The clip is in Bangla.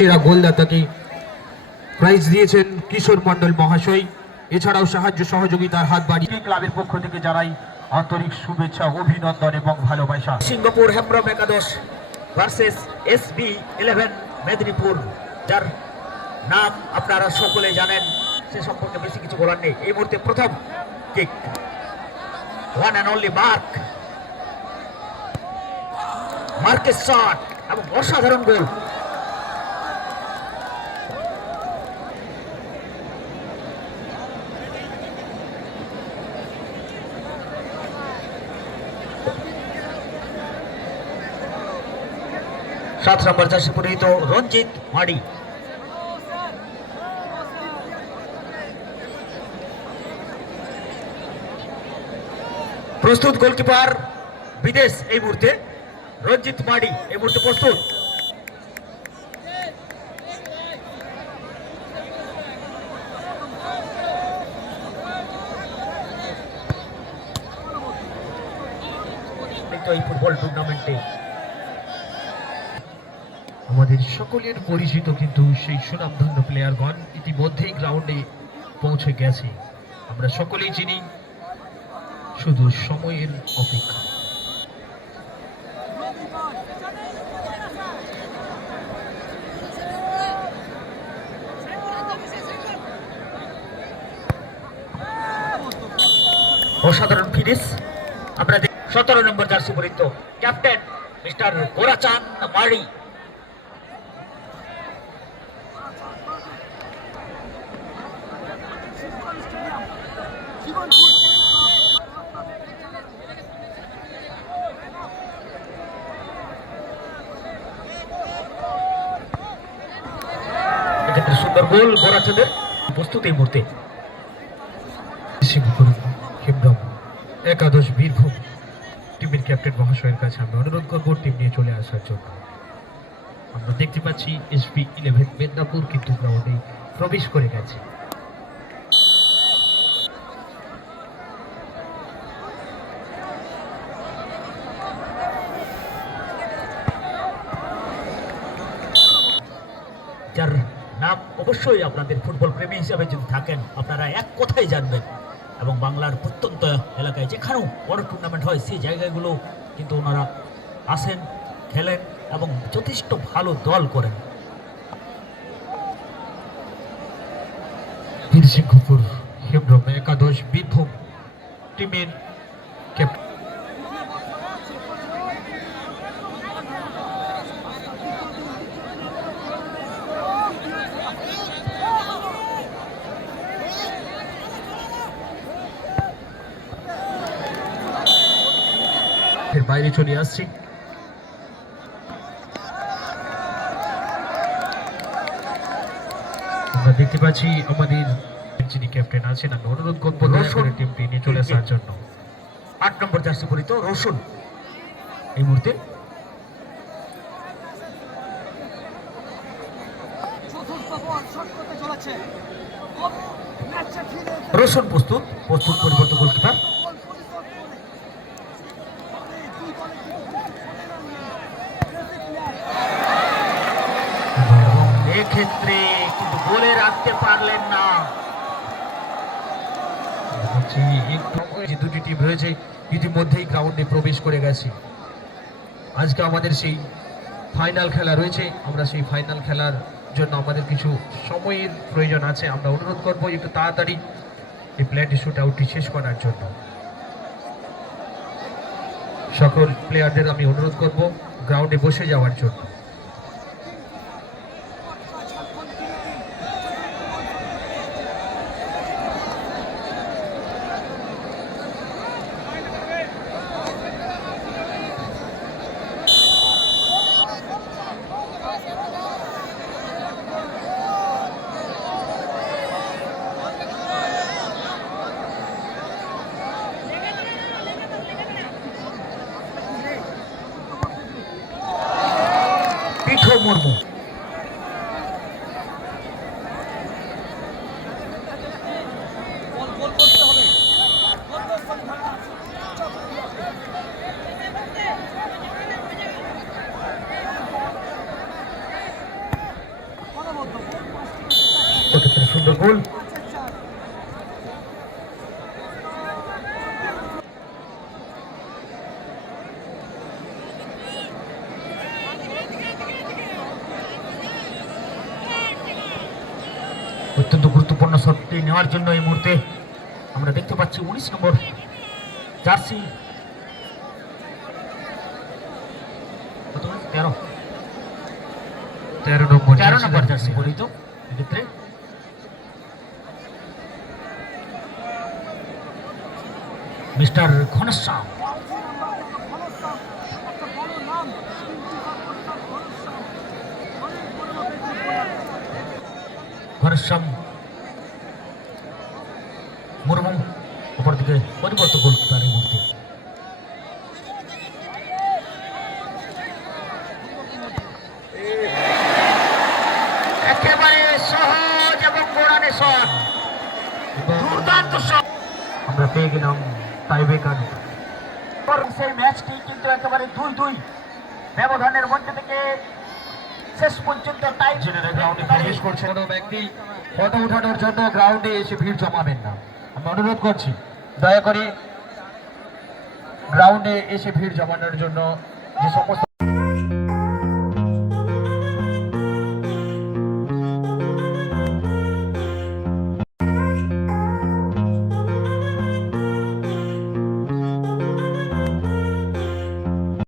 সেরা গোলদাতাকে প্রাইজ দিয়েছেন কিশোর মণ্ডল মহাশয়। এছাড়াও সাহায্য সহযোগিতার হাত বাড়িয়ে ক্লাবের পক্ষ থেকে জানাই আন্তরিক শুভেচ্ছা, অভিনন্দন এবং ভালোবাসা। সিঙ্গাপুর হেমব্রম একাদশ ভার্সেস SB11 মেদিনীপুর, যার নাম আপনারা সকলে জানেন, সে সম্পর্কে বেশি কিছু বলার নেই। এই মুহূর্তে প্রথম কিক, ওয়ান অ্যান্ড অনলি মার্কের শট এবং অসাধারণ গোল। সাত নম্বর জার্সি পরিহিত রঞ্জিত মাডি। প্রস্তুত গোলকিপার বিদেশ এই মুহূর্তে, রঞ্জিত মাডি এই মুহূর্তে প্রস্তুত। এই ফুটবল টুর্নামেন্টে আমাদের সকলের পরিচিত কিন্তু সেই সুনামধন্য প্লেয়ারগণ ইতিমধ্যেই গ্রাউন্ডে পৌঁছে গেছে। আমরা সকলেই চিনি, শুধু সময়ের অপেক্ষা। অসাধারণ ফিনিশ। আমরা 17 নম্বর জার্সি পরিহিত ক্যাপ্টেন মিস্টার গোরাচাঁদ মাড়ি। এক্ষেত্রে সুন্দর গোল গোরাচাঁদের। প্রস্তুত এই মুহূর্তে হেমব্রম একাদশ বীরভূম টিমের ক্যাপ্টেন মহাশয়ের কাছে আমি অনুরোধ করব টিম নিয়ে চলে আসার জন্য। আমরা দেখতে পাচ্ছি SB11 মেদিনীপুর কিন্তু গ্রাউন্ডে প্রবেশ করে গেছে। যার নাম অবশ্যই আপনাদের ফুটবল প্রেমী হিসাবে যদি থাকেন আপনারা এক কথাই জানবেন, এবং বাংলার প্রত্যন্ত এলাকায় যেখানেও বড় টুর্নামেন্ট হয় সেই জায়গাগুলো কিন্তু ওনারা আসেন, খেলেন এবং যথেষ্ট ভালো দল করেন। সিঙ্গাপুর হেমব্রম একাদশ বীরভূম টিমের ক্যাপ্টেন বাইরে চলে আসছি। আমরা দেখতে পাচ্ছি আমাদের যিনি ক্যাপ্টেন আছেন, আমি অনুরোধ করবো টিমটি নিয়ে চলে আসার জন্য। 8 নম্বর জার্সি পরিহিত রোশন এই মুহূর্তে। রোশন প্রস্তুত পরিবর্তন গোলকিপার। এক্ষেত্রে কিন্তু গোলে রাখতে পারলেন না। যে দুটি টিম রয়েছে ইতিমধ্যেই গ্রাউন্ডে প্রবেশ করে গেছে। আজকে আমাদের সেই ফাইনাল খেলা রয়েছে। আমরা সেই ফাইনাল খেলার জন্য আমাদের কিছু সময়ের প্রয়োজন আছে। আমরা অনুরোধ করবো একটু তাড়াতাড়ি এই প্লেয়ারটি শুট আউটটি শেষ করার জন্য। সকল প্লেয়ারদের আমি অনুরোধ করব গ্রাউন্ডে বসে যাওয়ার জন্য। মুর্মু সেক্ষেত্রে সুন্দর গোল। অত্যন্ত গুরুত্বপূর্ণ শটটি নেওয়ার জন্য এই মুহূর্তে আমরা দেখতে পাচ্ছি 19 নম্বর জার্সি 13 নম্বর জার্সি পরিহিত এক্ষেত্রে মিস্টার ঘনশ্যাম। ঘনশ্যাম মুর্মু উপর দিকে পরিবর্তন গোলকিপার এই মুহূর্তে। একেবারে সহজ এবং গোড়ানে শট, দুর্দান্ত শট আমরা পেয়ে গেলাম টাইব্রেকার। সেই ম্যাচটি কিন্তু একেবারে 2-2 ব্যবধানের মধ্যে থেকে শেষ পর্যন্ত টাই গ্রাউন্ডে প্রবেশ করছে। কোনো ব্যক্তি ফটো উঠানোর জন্য গ্রাউন্ডে এসে ভিড় জমাবেন না, আমি অনুরোধ করছি দয়া করে গ্রাউন্ডে এসে ভিড় জমানোর জন্য যে সমস্ত